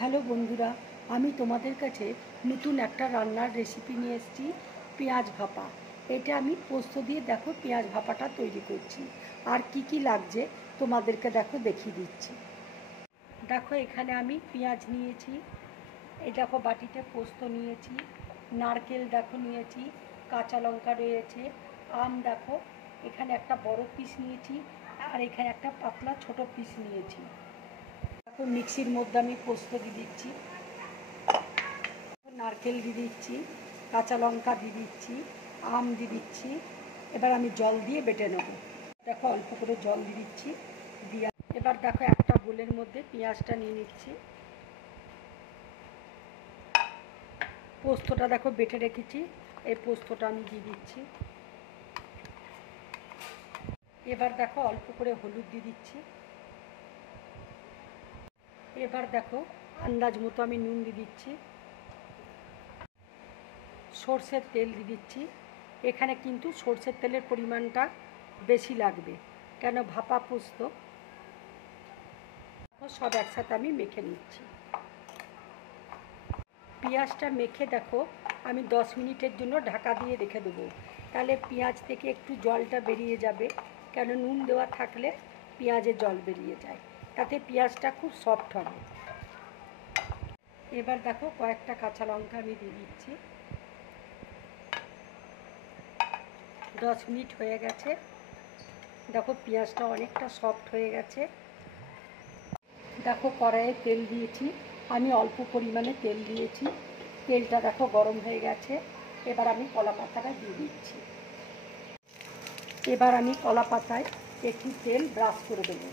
Hello বন্ধুরা, আমি তোমাদের কাছে নতুন একটা রান্নার রেসিপি নিয়ে এসেছি, পেঁয়াজ ভাপা। এটা আমি পোস্ত দিয়ে দেখো পেঁয়াজ ভাপাটা তৈরি করছি। আর কি কি লাগছে তোমাদেরকে দেখিয়ে দিচ্ছি। দেখো এখানে আমি পেঁয়াজ নিয়েছি, এই দেখো বাটিতে পোস্ত নিয়েছি, নারকেল দেখো নিয়েছি, কাঁচা লঙ্কা রয়েছে, আম দেখো এখানে একটা বড় পিস নিয়েছি, আর এখানে একটা পাতলা ছোট পিস নিয়েছি। দেখো মিক্সির মধ্যে আমি পোস্ত দিয়ে দিচ্ছি, নারকেল দিয়ে দিচ্ছি, কাঁচা লঙ্কা দিয়ে দিচ্ছি, আম দিয়ে দিচ্ছি। এবার আমি জল দিয়ে বেটে নেব। দেখো অল্প করে জল দিয়ে দিচ্ছি, দিয়ে এবার দেখো একটা বোলের মধ্যে পেঁয়াজটা নিয়ে নিচ্ছি। পোস্তটা দেখো বেটে রেখেছি, এই পোস্তটা আমি দিয়ে দিচ্ছি। এবার দেখো অল্প করে হলুদ দিয়ে দিচ্ছি। এবার দেখো আন্দাজ মতো আমি নুন দিয়ে দিচ্ছি, সর্ষের তেল দিয়ে দিচ্ছি। এখানে কিন্তু সর্ষের তেলের পরিমাণটা বেশি লাগবে, কেন ভাপা পোস্ত। সব একসাথে আমি মেখে নিচ্ছি। পেঁয়াজটা মেখে দেখো আমি 10 মিনিটের জন্য ঢাকা দিয়ে রেখে দেবো, তাহলে পেঁয়াজ থেকে একটু জলটা বেরিয়ে যাবে, কেন নুন দেওয়া থাকলে পেঁয়াজে জল বেরিয়ে যায়, তাতে পেঁয়াজটা খুব সফট হবে। এবার দেখো কয়েকটা কাঁচা লঙ্কা আমি দিয়ে দিচ্ছি। 10 মিনিট হয়ে গেছে, দেখো পেঁয়াজটা অনেকটা সফট হয়ে গেছে। দেখো কড়াইয়ে তেল দিয়েছি, আমি অল্প পরিমাণে তেল দিয়েছি, তেলটা দেখো গরম হয়ে গেছে। এবার আমি কলা পাতাটা দিয়ে দিচ্ছি। এবার আমি কলা পাতায় একটু তেল ব্রাশ করে দেবো।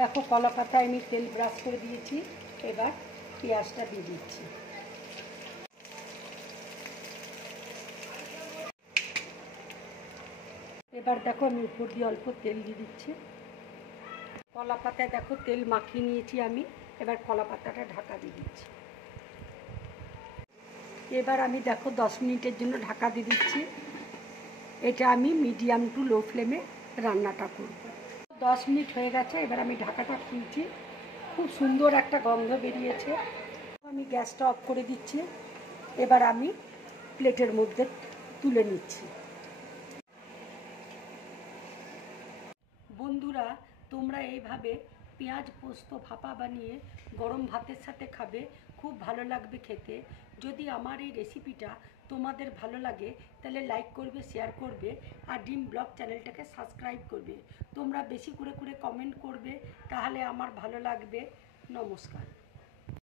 দেখো কলা পাতায় আমি তেল ব্রাশ করে দিয়েছি, এবার পেঁয়াজটা দিয়ে দিচ্ছি। এবার দেখো আমি উপর দিয়ে অল্প তেল দিয়ে দিচ্ছি। কলা পাতায় দেখো তেল মাখিয়ে নিয়েছি আমি, এবার কলা পাতাটা ঢাকা দিয়ে দিচ্ছি। এবার আমি দেখো 10 মিনিটের জন্য ঢাকা দিয়ে দিচ্ছি। এটা আমি মিডিয়াম টু লো ফ্লেমে রান্নাটা করব। 10 মিনিট হয়ে গেছে, এবার আমি ঢাকাটা খুলছি। খুব সুন্দর একটা গন্ধ বেরিয়েছে। আমি গ্যাসটা অফ করে দিচ্ছি। এবার আমি প্লেটের মধ্যে তুলে নিচ্ছি। বন্ধুরা, তোমরা এইভাবে পেঁয়াজ পোস্ত ভাপা বানিয়ে গরম ভাতের সাথে খাবে, খুব ভালো লাগবে খেতে। যদি আমার এই রেসিপিটা তোমাদের ভালো লাগে তাহলে লাইক করবে, শেয়ার করবে, আর ডিম ব্লগ চ্যানেলটাকে সাবস্ক্রাইব করবে। তোমরা বেশি করে কমেন্ট করবে, তাহলে আমার ভালো লাগবে। নমস্কার।